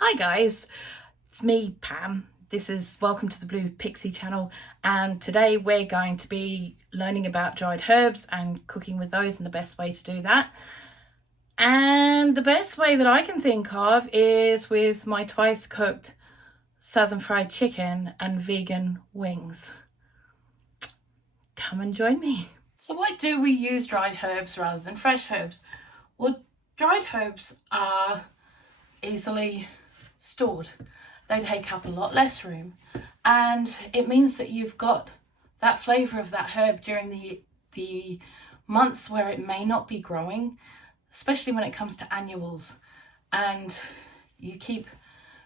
Hi guys, it's me Pam. This is welcome to the Blue Pixie channel, and today we're going to be learning about dried herbs and cooking with those and the best way to do that. And the best way that I can think of is with my twice cooked southern fried chicken and vegan wings. Come and join me. So why do we use dried herbs rather than fresh herbs? Well, dried herbs are easily stored. They take up a lot less room, and it means that you've got that flavor of that herb during the months where it may not be growing, especially when it comes to annuals, and you keep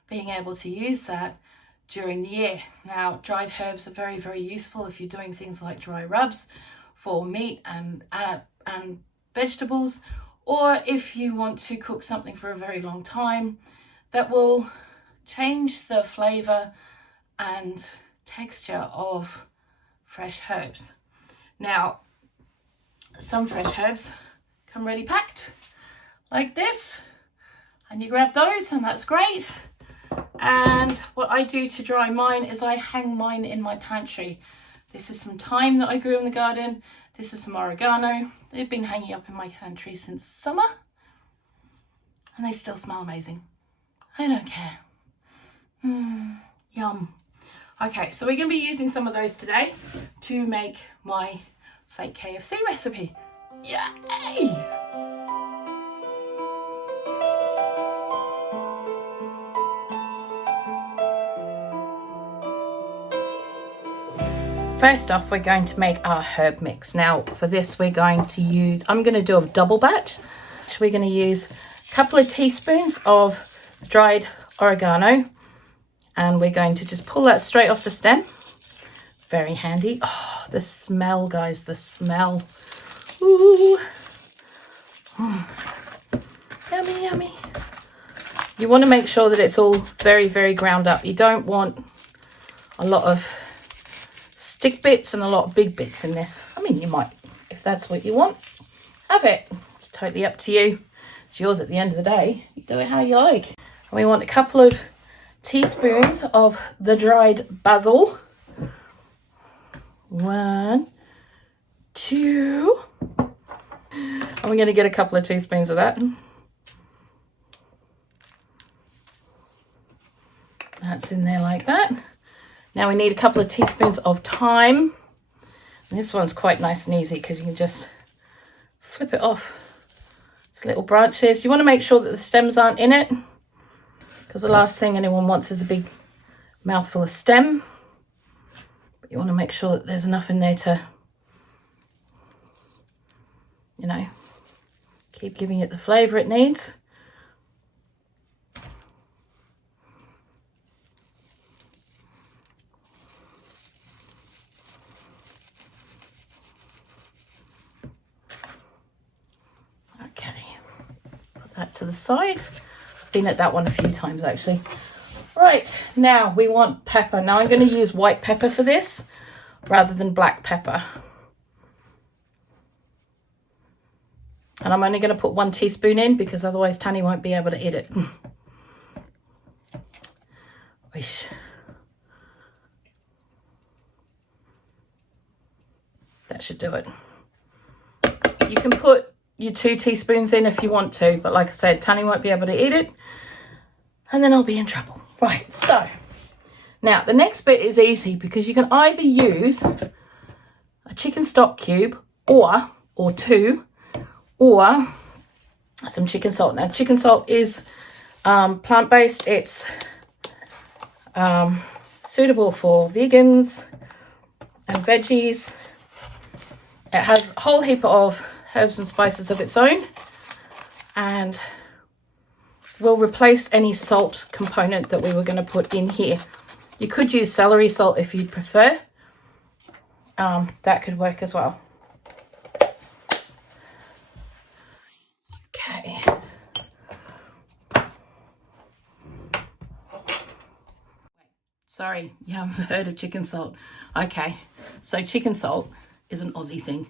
being able to use that during the year. Now, dried herbs are very, very useful if you're doing things like dry rubs for meat and vegetables, or if you want to cook something for a very long time that will change the flavor and texture of fresh herbs. Now, some fresh herbs come ready packed like this, and you grab those and that's great. And what I do to dry mine is I hang mine in my pantry. This is some thyme that I grew in the garden. This is some oregano. They've been hanging up in my pantry since summer, and they still smell amazing. I don't care. Yum. Okay, so we're going to be using some of those today to make my fake KFC recipe. Yay! First off, we're going to make our herb mix. Now, for this, we're going to use, I'm going to do a double batch. So we're going to use a couple of teaspoons of dried oregano, and we're going to just pull that straight off the stem. Very handy. Oh, the smell, guys, the smell. Ooh. Yummy, yummy. You want to make sure that it's all very, very ground up. You don't want a lot of stick bits and a lot of big bits in this. I mean, you might, if that's what you want, have it. It's totally up to you. It's yours at the end of the day. You do it how you like. And we want a couple of teaspoons of the dried basil. 1, 2. And we're going to get a couple of teaspoons of that. That's in there like that. Now we need a couple of teaspoons of thyme. And this one's quite nice and easy because you can just flip it off. It's little branches. You want to make sure that the stems aren't in it, because the last thing anyone wants is a big mouthful of stem. But you want to make sure that there's enough in there to, you know, keep giving it the flavour it needs. Okay, put that to the side. I've been at that one a few times actually. Right, now we want pepper. Now I'm going to use white pepper for this rather than black pepper. And I'm only going to put 1 teaspoon in because otherwise Tanny won't be able to eat it. Wish. That should do it. You can put your 2 teaspoons in if you want to, but like I said, Tanny won't be able to eat it, and then I'll be in trouble. Right, so now the next bit is easy because you can either use a chicken stock cube or 2, or some chicken salt. Now chicken salt is plant-based. It's suitable for vegans and veggies. It has a whole heap of herbs and spices of its own, and will replace any salt component that we were going to put in here. You could use celery salt if you'd prefer. That could work as well. Okay. Sorry, you haven't heard of chicken salt. Okay, so chicken salt is an Aussie thing.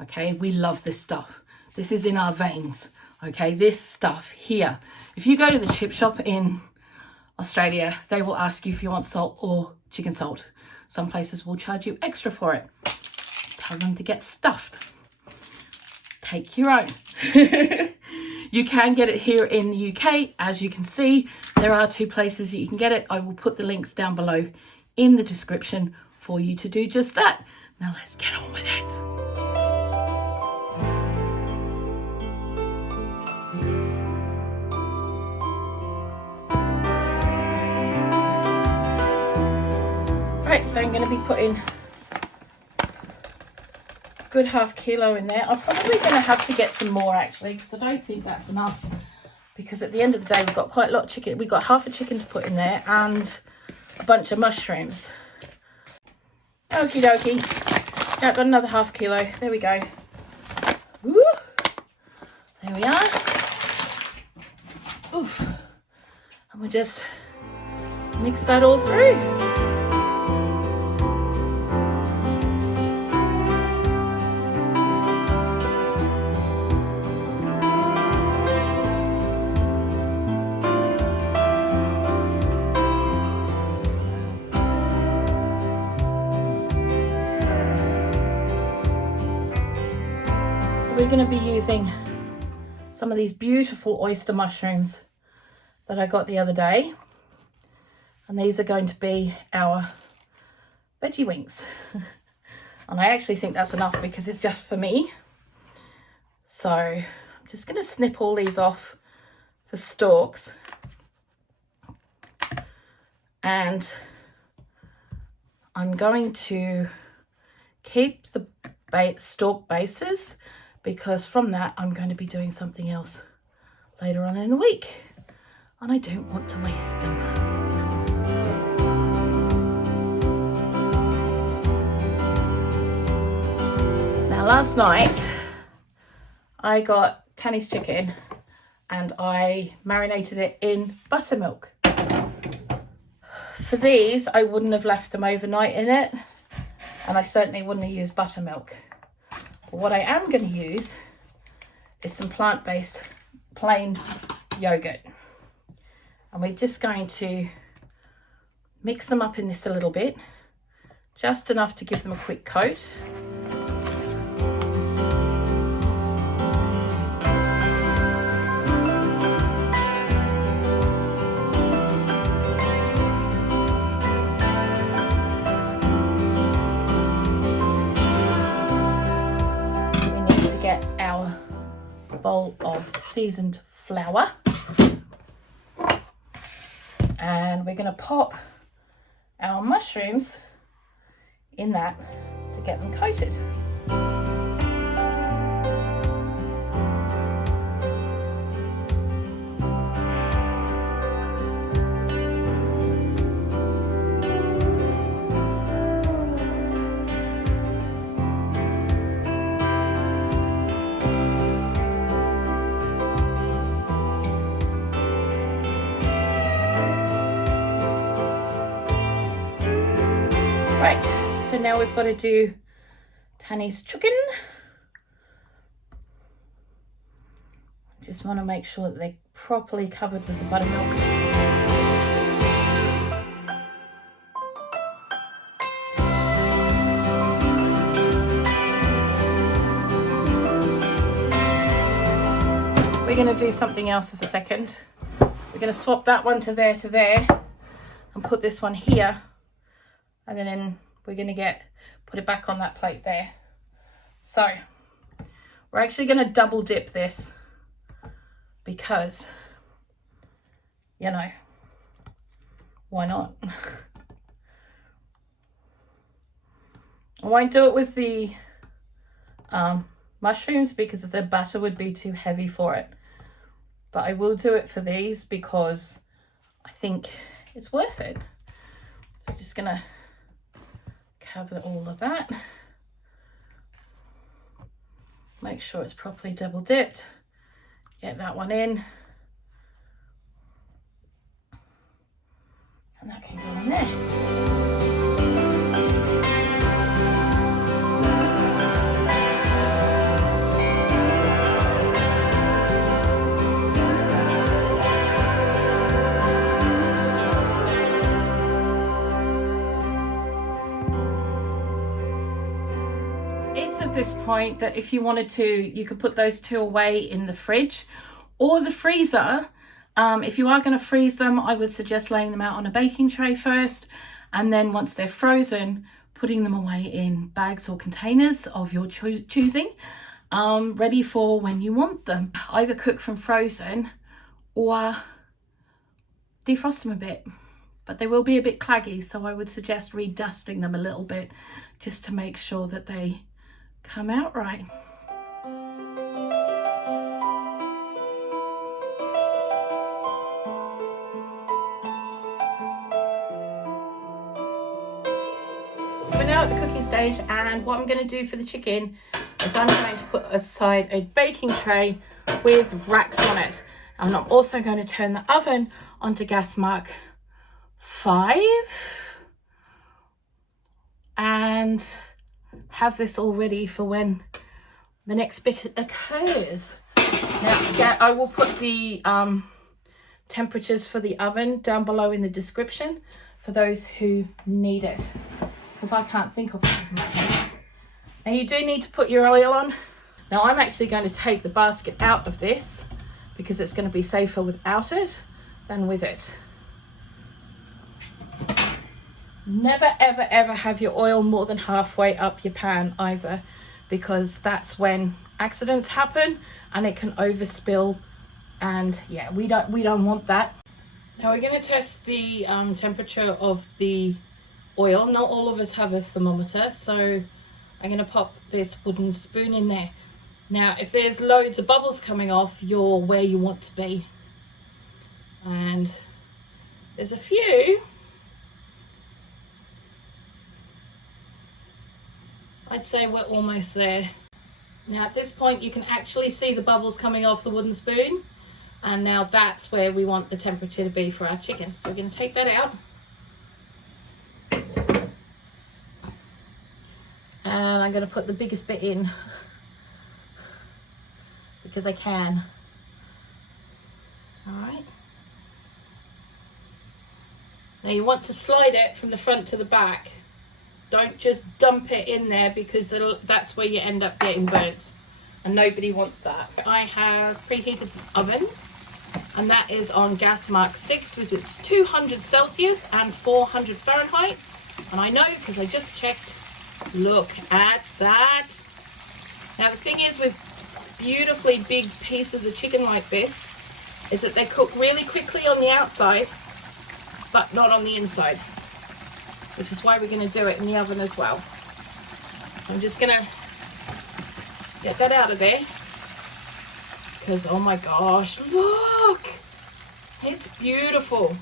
Okay, we love this stuff. This is in our veins. Okay, this stuff here. If you go to the chip shop in Australia, they will ask you if you want salt or chicken salt. Some places will charge you extra for it. Tell them to get stuffed. Take your own. You can get it here in the UK. As you can see, there are 2 places that you can get it. I will put the links down below in the description for you to do just that. Now let's get on with it. Right, so I'm going to be putting a good ½ kilo in there. I'm probably going to have to get some more actually, because I don't think that's enough. Because at the end of the day, we've got quite a lot of chicken. We've got half a chicken to put in there and a bunch of mushrooms. Okie dokie. Yeah, I've got another ½ kilo. There we go. Woo! There we are. Oof. And we'll just mix that all through. We're going to be using some of these beautiful oyster mushrooms that I got the other day, and these are going to be our veggie wings. And I actually think that's enough because it's just for me. So I'm just going to snip all these off the stalks, and I'm going to keep the stalk bases, because from that I'm going to be doing something else later on in the week and I don't want to waste them. Now last night I got Tanny's chicken and I marinated it in buttermilk. For these I wouldn't have left them overnight in it, and I certainly wouldn't have used buttermilk. What I am going to use is some plant-based plain yogurt, and we're just going to mix them up in this a little bit, just enough to give them a quick coat. Bowl of seasoned flour, and we're going to pop our mushrooms in that to get them coated. Right, so now we've got to do Tanny's chicken. Just want to make sure that they're properly covered with the buttermilk. We're going to do something else as a second. We're going to swap that one to there and put this one here. And then we're going to put it back on that plate there. So we're actually going to double dip this because, you know, why not? I won't do it with the mushrooms because the butter would be too heavy for it. But I will do it for these because I think it's worth it. So I'm just going to cover all of that. Make sure it's properly double dipped. Get that one in. And that can go in there. at this point that if you wanted to, you could put those two away in the fridge or the freezer. If you are going to freeze them, I would suggest laying them out on a baking tray first, and then once they're frozen, putting them away in bags or containers of your choosing, ready for when you want them. Either cook from frozen or defrost them a bit, but they will be a bit claggy, so I would suggest redusting them a little bit just to make sure that they come out right. We're now at the cooking stage, and what I'm going to do for the chicken is I'm going to put aside a baking tray with racks on it, and I'm also going to turn the oven onto gas mark 5 and have this all ready for when the next bit occurs. Now I will put the temperatures for the oven down below in the description for those who need it, because I can't think of it. Now you do need to put your oil on. Now I'm actually going to take the basket out of this because it's going to be safer without it than with it. Never ever ever have your oil more than halfway up your pan either, because that's when accidents happen and it can overspill, and yeah, we don't want that. Now we're going to test the temperature of the oil. Not all of us have a thermometer, so I'm going to pop this wooden spoon in there. Now if there's loads of bubbles coming off, you're where you want to be, and there's a few. I'd say we're almost there. Now at this point you can actually see the bubbles coming off the wooden spoon, and now that's where we want the temperature to be for our chicken. So we're going to take that out, and I'm going to put the biggest bit in because I can. Alright. Now you want to slide it from the front to the back. Don't just dump it in there, because that's where you end up getting burnt, and nobody wants that. I have preheated the oven, and that is on gas mark 6, which is 200 Celsius and 400 Fahrenheit. And I know because I just checked. Look at that. Now the thing is with beautifully big pieces of chicken like this is that they cook really quickly on the outside but not on the inside, which is why we're going to do it in the oven as well. I'm just going to get that out of there, because oh my gosh, look, it's beautiful.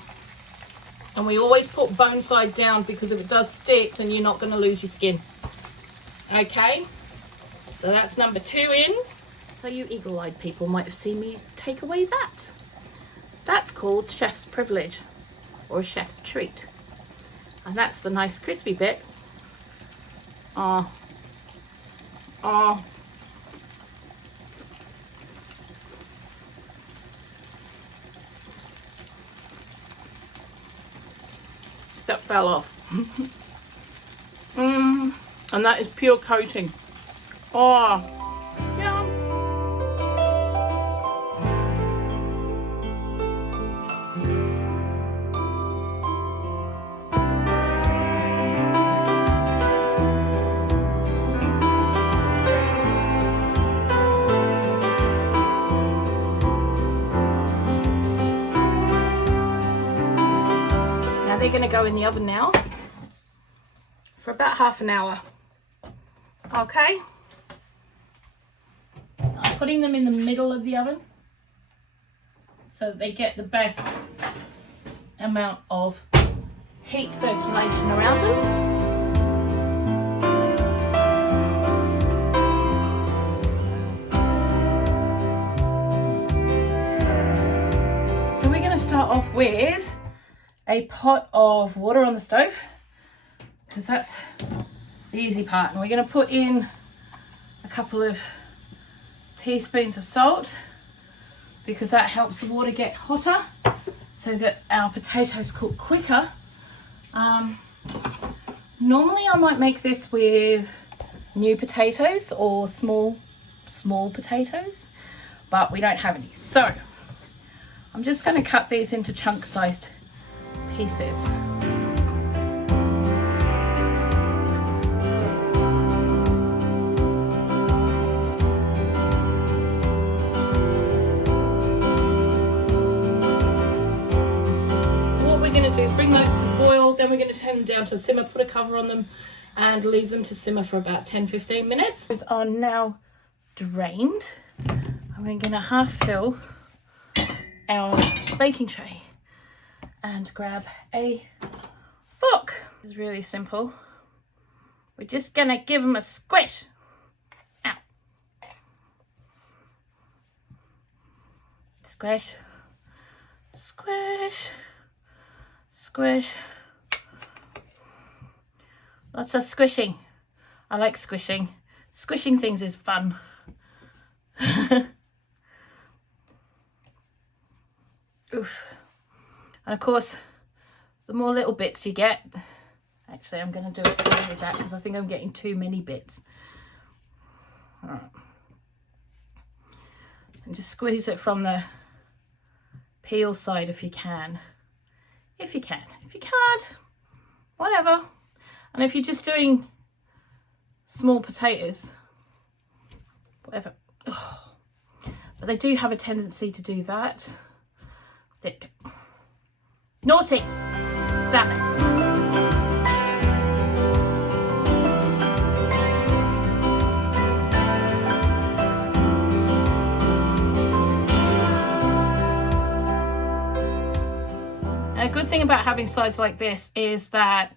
And we always put bone side down, because if it does stick then you're not going to lose your skin. Okay, so that's number 2 in. So you eagle-eyed people might have seen me take away that. That's called chef's privilege, or chef's treat. And that's the nice crispy bit. Oh. That fell off. And that is pure coating. Oh, yeah. Now they're going to go in the oven now for about half an hour. Okay, I'm putting them in the middle of the oven so that they get the best amount of heat circulation around them. So we're going to start off with a pot of water on the stove, because that's the easy part. And we're going to put in a couple of teaspoons of salt, because that helps the water get hotter so that our potatoes cook quicker. Normally I might make this with new potatoes or small potatoes, but we don't have any. So I'm just going to cut these into chunk-sized pieces. Is bring those to the boil, then we're going to turn them down to a simmer, put a cover on them and leave them to simmer for about 10-15 minutes. Those are now drained and we're going to half fill our baking tray and grab a fork. It's really simple. We're just going to give them a squish. Ow. Squish, squish, squish. Lots of squishing. I like squishing. Squishing things is fun. Oof. And of course, the more little bits you get, actually I'm going to do a spoon with that because I think I'm getting too many bits. All right. And just squeeze it from the peel side if you can. If you can. If you can't, whatever. And if you're just doing small potatoes, whatever. Oh. But they do have a tendency to do that. Naughty! Stop it! A good thing about having sides like this is that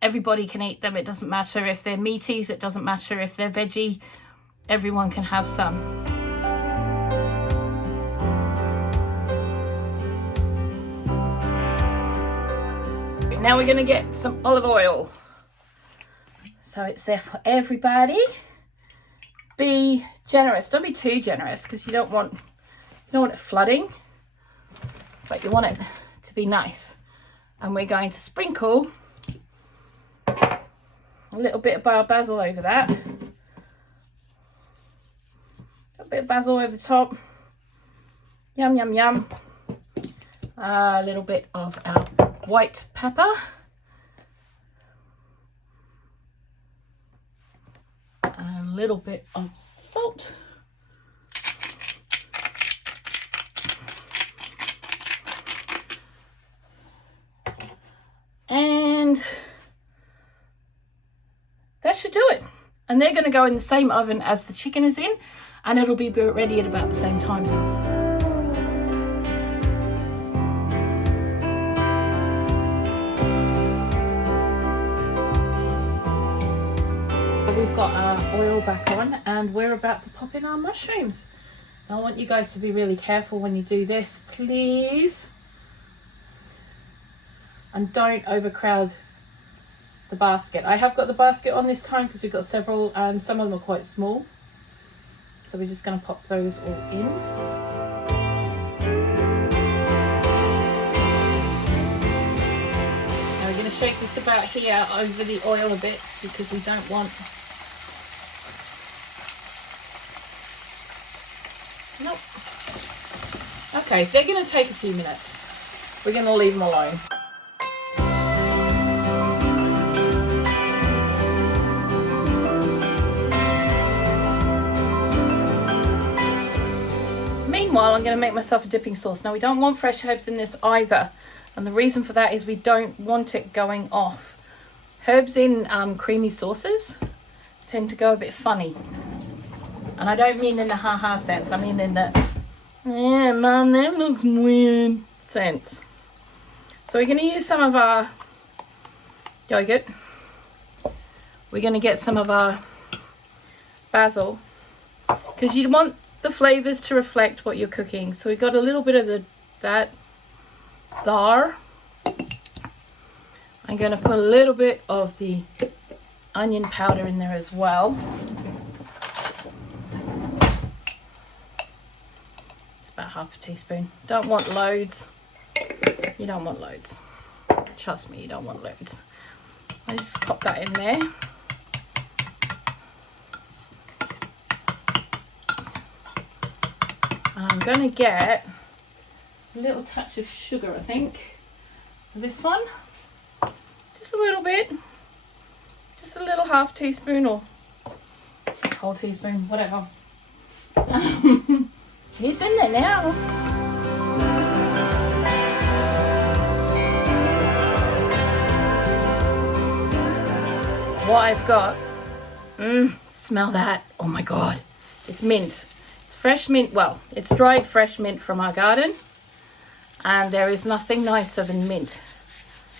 everybody can eat them. It doesn't matter if they're meaties, it doesn't matter if they're veggie, everyone can have some. Now we're going to get some olive oil. So it's there for everybody. Be generous. Don't be too generous because you don't want it flooding, but you want it to be nice. And we're going to sprinkle a little bit of basil over that. A bit of basil over the top. Yum, yum, yum. A little bit of our white pepper. A little bit of salt. And that should do it. And they're going to go in the same oven as the chicken is in, and it'll be ready at about the same time. We've got our oil back on and we're about to pop in our mushrooms. Now, I want you guys to be really careful when you do this, please. And don't overcrowd the basket. I have got the basket on this time because we've got several and some of them are quite small. So we're just going to pop those all in. Now we're going to shake this about here over the oil a bit because we don't want... Nope. Okay, so they're going to take a few minutes. We're going to leave them alone. Meanwhile, I'm going to make myself a dipping sauce. Now, we don't want fresh herbs in this either. And the reason for that is we don't want it going off. Herbs in creamy sauces tend to go a bit funny. And I don't mean in the ha-ha sense. I mean in the, yeah, Mum, that looks weird sense. So we're going to use some of our yogurt. We're going to get some of our basil. Because you want the flavours to reflect what you're cooking. So we got a little bit of that there. I'm going to put a little bit of the onion powder in there as well. It's about half a teaspoon. Don't want loads. You don't want loads. Trust me, you don't want loads. I just pop that in there. I'm going to get a little touch of sugar, I think, for this one. Just a little bit. Just a little half teaspoon or whole teaspoon, whatever. It's in there now. What I've got, smell that. Oh my God, it's mint. It's fresh mint. Well, it's dried fresh mint from our garden. And there is nothing nicer than mint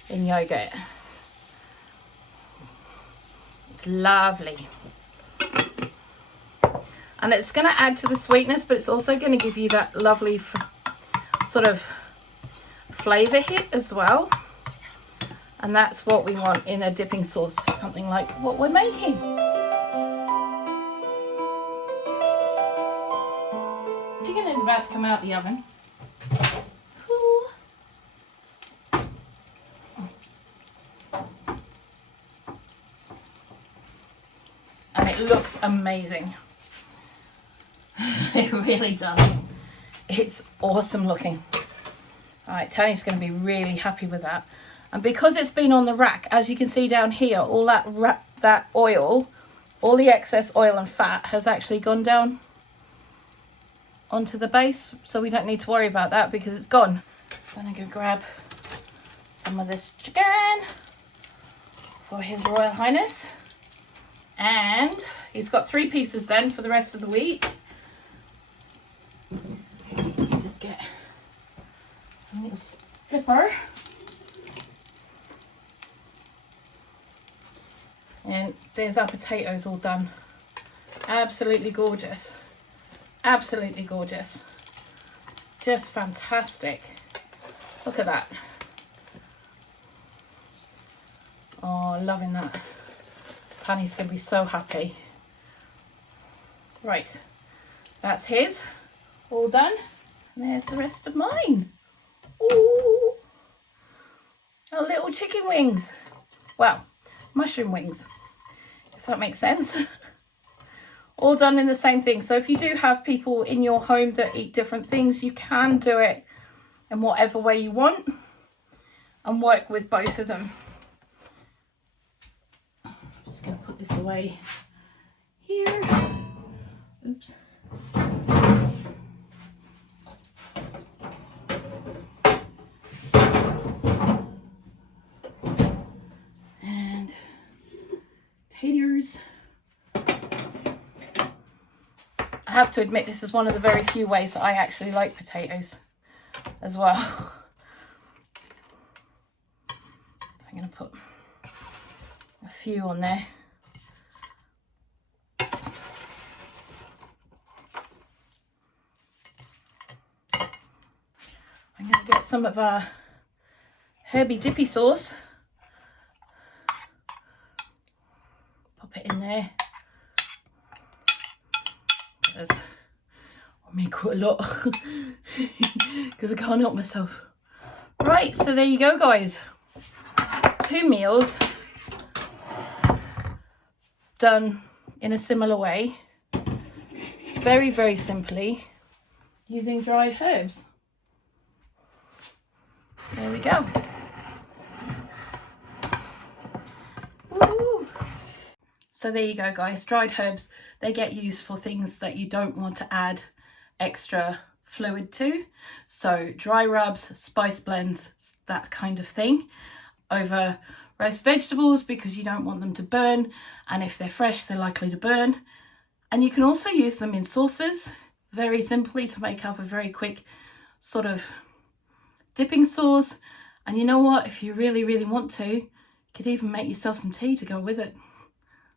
in yogurt. It's lovely. And it's going to add to the sweetness, but it's also going to give you that lovely sort of flavour hit as well. And that's what we want in a dipping sauce for something like what we're making. Chicken is about to come out the oven. Ooh. And it looks amazing. It really does. It's awesome looking. Alright, Tanya's going to be really happy with that. And because it's been on the rack, as you can see down here, all that oil, all the excess oil and fat has actually gone down onto the base. So we don't need to worry about that because it's gone. So I'm going to go grab some of this chicken for His Royal Highness. And he's got 3 pieces then for the rest of the week. Just get a little stripper. And there's our potatoes all done. Absolutely gorgeous. Absolutely gorgeous. Just fantastic. Look at that. Oh, loving that. Tanya's going to be so happy. Right. That's his. All done. And there's the rest of mine. Ooh. Our little chicken wings. Well, mushroom wings, if that makes sense. All done in the same thing. So if you do have people in your home that eat different things, you can do it in whatever way you want and work with both of them. I'm just going to put this away here. Oops. Potatoes. I have to admit, this is one of the very few ways that I actually like potatoes as well. I'm going to put a few on there. I'm going to get some of our Herby dippy sauce. It in there because I'll make quite a lot because I can't help myself. Right, so there you go, guys. 2 meals done in a similar way, very, very simply, using dried herbs. There we go. Woo-hoo. So there you go, guys. Dried herbs, they get used for things that you don't want to add extra fluid to. So dry rubs, spice blends, that kind of thing, over roast vegetables because you don't want them to burn. And if they're fresh, they're likely to burn. And you can also use them in sauces, very simply, to make up a very quick sort of dipping sauce. And you know what? If you really, really want to, you could even make yourself some tea to go with it,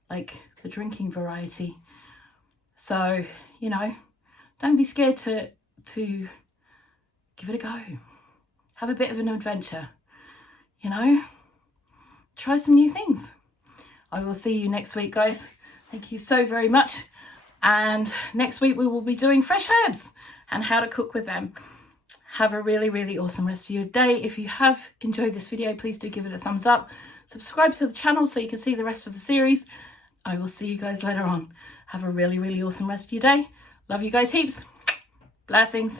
like the drinking variety. So, you know, don't be scared to give it a go. Have a bit of an adventure, you know, try some new things. I will see you next week, guys. Thank you so very much. And next week we will be doing fresh herbs and how to cook with them. Have a really, really awesome rest of your day. If you have enjoyed this video, please do give it a thumbs up. Subscribe to the channel so you can see the rest of the series. I will see you guys later on. Have a really, really awesome rest of your day. Love you guys heaps. Blessings.